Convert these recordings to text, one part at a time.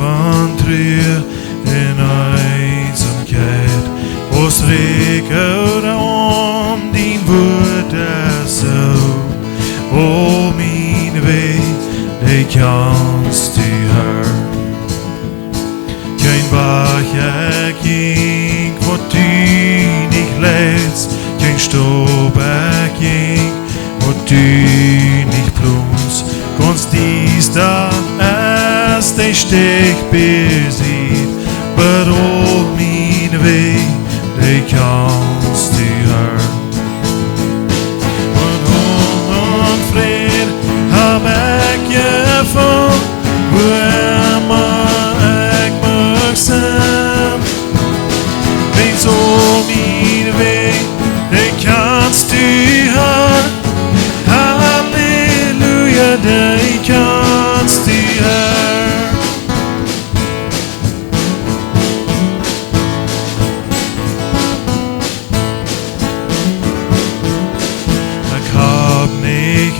van treur en eenzaamheid. Ons reker om die woorden zo. O mijn weg, die kanst u her. Geen weg ik ging, wat u niet leidt. Geen stop ik ging, wat u niet plons. Konst dies dan als de steg beziet. Maar op mijn weg, die kanst u her.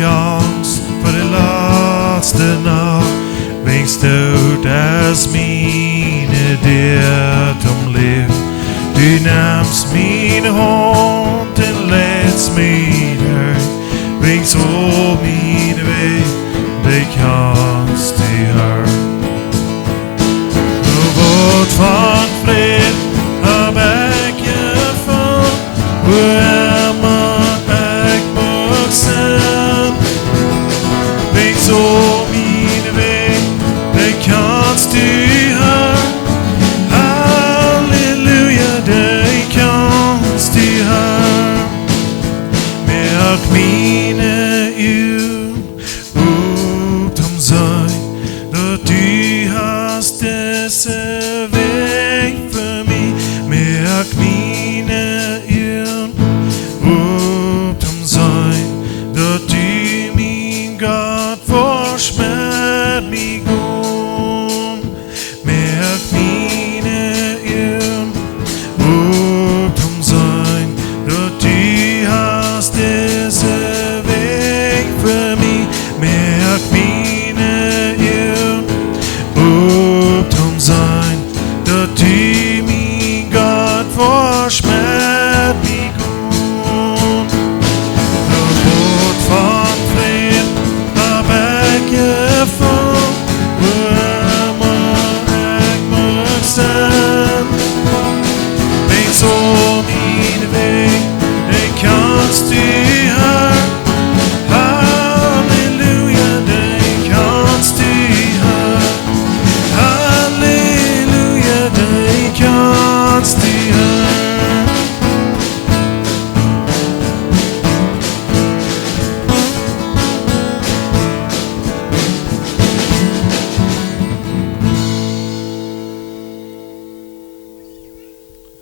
Angst voor de laatste nacht, wens dood als miene dit om leef. Du namst mijn hand en leidst mij uit, wens op mijn weg, die kanst die her. Wat van vrede heb ik je van, waar maar ik mag zijn. So